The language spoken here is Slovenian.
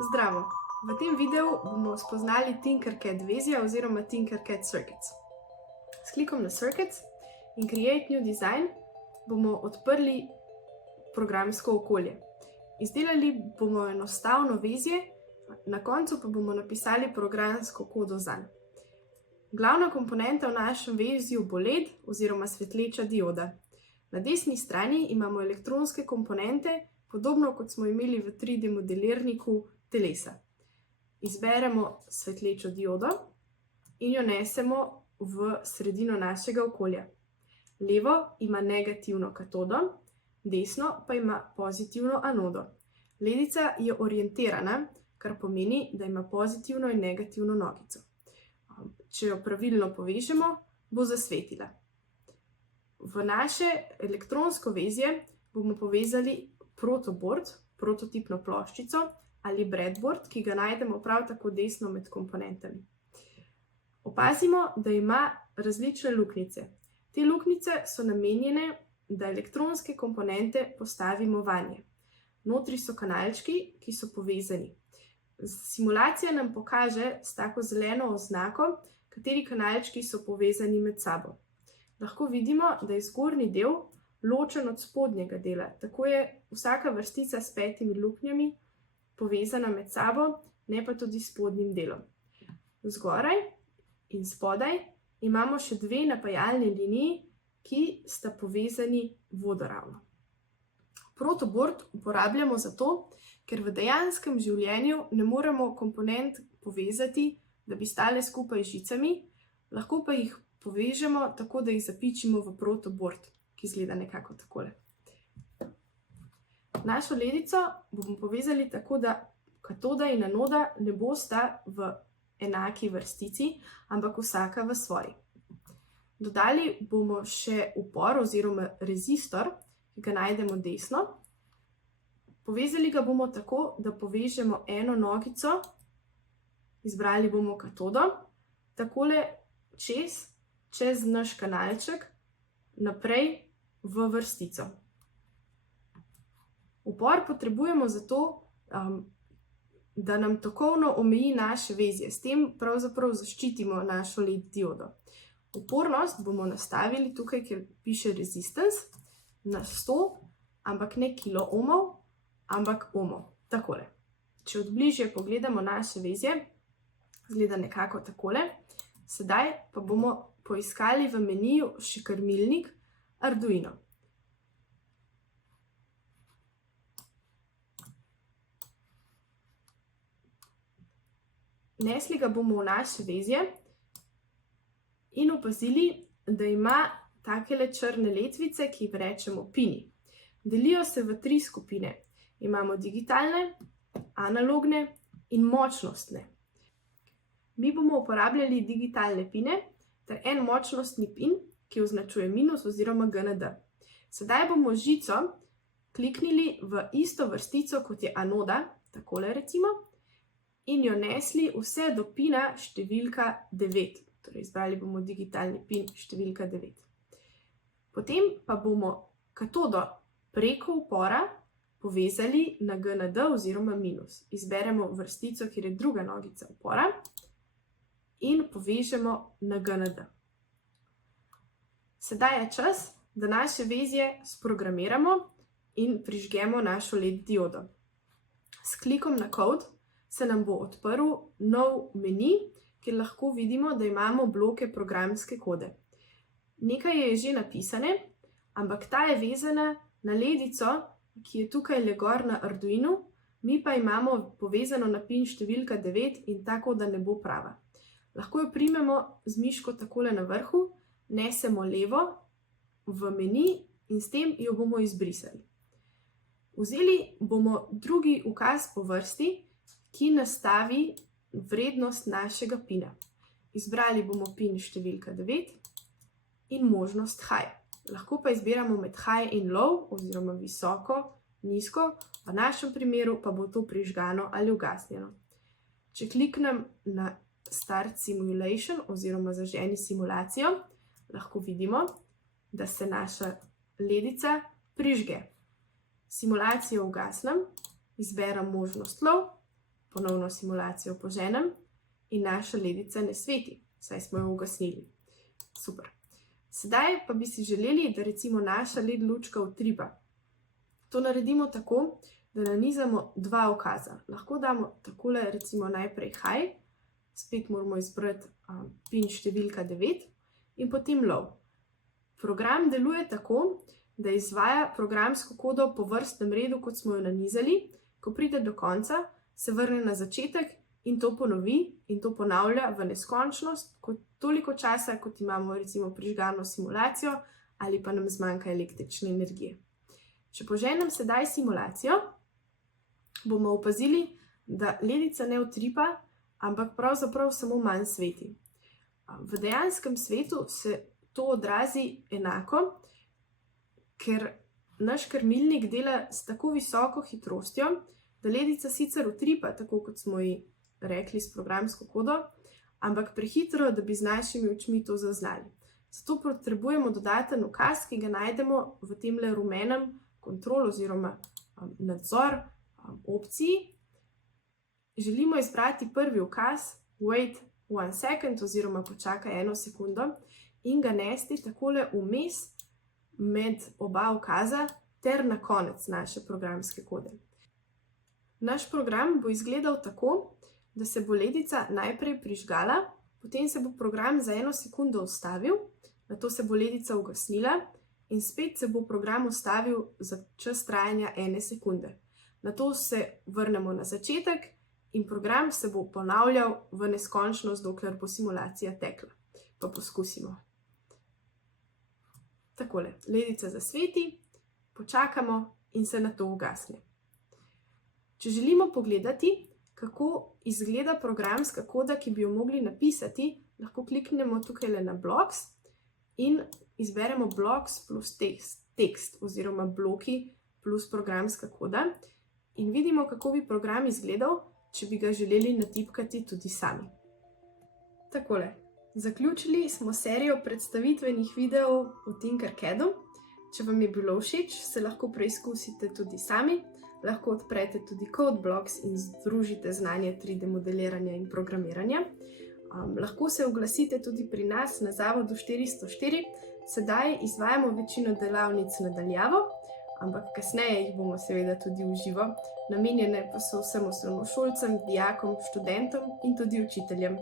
Zdravo! V tem videu bomo spoznali Tinkercad vezja oziroma Tinkercad Circuits. S klikom na Circuits in Create New Design bomo odprli programsko okolje. Izdelali bomo enostavno vezje, na koncu pa bomo napisali programsko kodo zanj. Glavna komponenta v našem vezju bo LED oziroma svetleča dioda. Na desni strani imamo elektronske komponente, podobno kot smo imeli v 3D modelirniku telesa. Izberemo svetlečo diodo in jo nesemo v sredino našega okolja. Levo ima negativno katodo, desno pa ima pozitivno anodo. Ledica je orientirana, kar pomeni, da ima pozitivno in negativno nogico. Če jo pravilno povežemo, bo zasvetila. V naše elektronsko vezje bomo povezali protoboard, prototipno ploščico ali breadboard, ki ga najdemo prav tako desno med komponentami. Opazimo, da ima različne luknjice. Te luknjice so namenjene, da elektronske komponente postavimo vanje. Notri so kanalčki, ki so povezani. Simulacija nam pokaže s tako zeleno oznako, kateri kanalčki so povezani med sabo. Lahko vidimo, da je zgornji del ločen od spodnjega dela, tako je vsaka vrstica s 5 luknjami povezana med sabo, ne pa tudi s spodnjim delom. Zgoraj in spodaj imamo še dve napajalni liniji, ki sta povezani vodoravno. Protoboard uporabljamo zato, ker v dejanskem življenju ne moremo komponent povezati, da bi stale skupaj z žicami, lahko pa jih povežemo tako, da jih zapičimo v protoboard, ki izgleda nekako takole. Našo ledico bomo povezali tako, da katoda in anoda ne bosta v enaki vrstici, ampak vsaka v svoji. Dodali bomo še upor oziroma rezistor, ki ga najdemo desno. Povezali ga bomo tako, da povežemo eno nogico, izbrali bomo katodo, takole čez naš kanalček naprej v vrstico. Upor potrebujemo zato, da nam tokovno omeji naše vezje. S tem pravzaprav zaščitimo našo LED diodo. Upornost bomo nastavili tukaj, kjer piše resistance, na 100, ampak ne kiloohmov, ampak ohmov. Takole. Če od bližje pogledamo naše vezje, izgleda nekako takole. Sedaj pa bomo poiskali v meniju še krmilnik Arduino. Nesli ga bomo v naše vezje in opazili, da ima takele črne letvice, ki jim rečemo pini. Delijo se v 3 skupine. Imamo digitalne, analogne in močnostne. Mi bomo uporabljali digitalne pine ter en močnostni pin, ki označuje minus oziroma GND. Sedaj bomo žico kliknili v isto vrstico, kot je anoda, takole recimo, in jo nesli vse do pina številka 9. Torej, izbrali bomo digitalni pin številka 9. Potem pa bomo katodo preko upora povezali na GND oziroma minus. Izberemo vrstico, kjer je druga nogica upora in povežemo na GND. Sedaj je čas, da naše vezje sprogramiramo in prižgemo našo LED diodo. S klikom na Code se nam bo odprl nov meni, kjer lahko vidimo, da imamo bloke programske kode. Nekaj je že napisane, ampak ta je vezana na ledico, ki je tukaj le gor na Arduinu, mi pa imamo povezano na pin številka 9 in ta koda ne bo prava. Lahko jo primemo z miško takole na vrhu, nesemo levo v meni in s tem jo bomo izbrisali. Vzeli bomo drugi ukaz po vrsti, ki nastavi vrednost našega pina. Izbrali bomo pin številka 9 in možnost high. Lahko pa izbiramo med high in low oziroma visoko, nizko, v našem primeru pa bo to prižgano ali ugasnjeno. Če kliknem na Start Simulation oziroma zaženi simulacijo, lahko vidimo, da se naša ledica prižge. Simulacijo ugasnem, izberem možnost low, ponovno simulacijo poženem in naša ledica ne sveti, saj smo jo ugasnili. Super. Sedaj pa bi si želeli, da recimo naša LED lučka utripa. To naredimo tako, da nanizamo dva ukaza. Lahko damo takole recimo najprej high, spet moramo izbrati pin številka 9 in potem low. Program deluje tako, da izvaja programsko kodo po vrstnem redu, kot smo jo nanizali. Ko pride do konca, se vrne na začetek in to ponovi in to ponavlja v neskončnost, toliko časa, kot imamo recimo prižgano simulacijo ali pa nam zmanjka električne energije. Če poženem sedaj simulacijo, bomo opazili, da ledica ne utripa, ampak pravzaprav samo manj sveti. V dejanskem svetu se to odrazi enako, ker naš krmilnik dela s tako visoko hitrostjo, da ledica sicer utripa, tako kot smo ji rekli s programsko kodo, ampak prehitro, da bi z našimi očmi to zaznali. Zato potrebujemo dodaten ukaz, ki ga najdemo v temle rumenem kontrol oziroma nadzor opciji. Želimo izbrati prvi ukaz, wait 1 second oziroma počakaj 1 sekundo in ga nesti takole vmes med oba ukaza ter na konec naše programske kode. Naš program bo izgledal tako, da se bo ledica najprej prižgala, potem se bo program za 1 sekundo ustavil, nato se bo ledica ugasnila in spet se bo program ustavil za čas trajanja 1 sekunde. Nato se vrnemo na začetek in program se bo ponavljal v neskončnost, dokler bo simulacija tekla. Pa poskusimo. Takole, ledica zasveti, počakamo in se nato ugasne. Če želimo pogledati, kako izgleda programska koda, ki bi jo mogli napisati, lahko kliknemo tukaj na blocks in izberemo blocks plus tekst oziroma bloki plus programska koda in vidimo, kako bi program izgledal, če bi ga želeli natipkati tudi sami. Takole, zaključili smo serijo predstavitvenih videov v Tinkercadu. Če vam je bilo všeč, se lahko preizkusite tudi sami. Lahko odprete tudi CodeBlocks in združite znanje 3D modeliranja in programiranja. Lahko se oglasite tudi pri nas na Zavodu 404. Sedaj izvajamo večino delavnic na daljavo, ampak kasneje jih bomo seveda tudi v živo. Namenjene pa so vsem osnovnošolcem, dijakom, študentom in tudi učiteljem.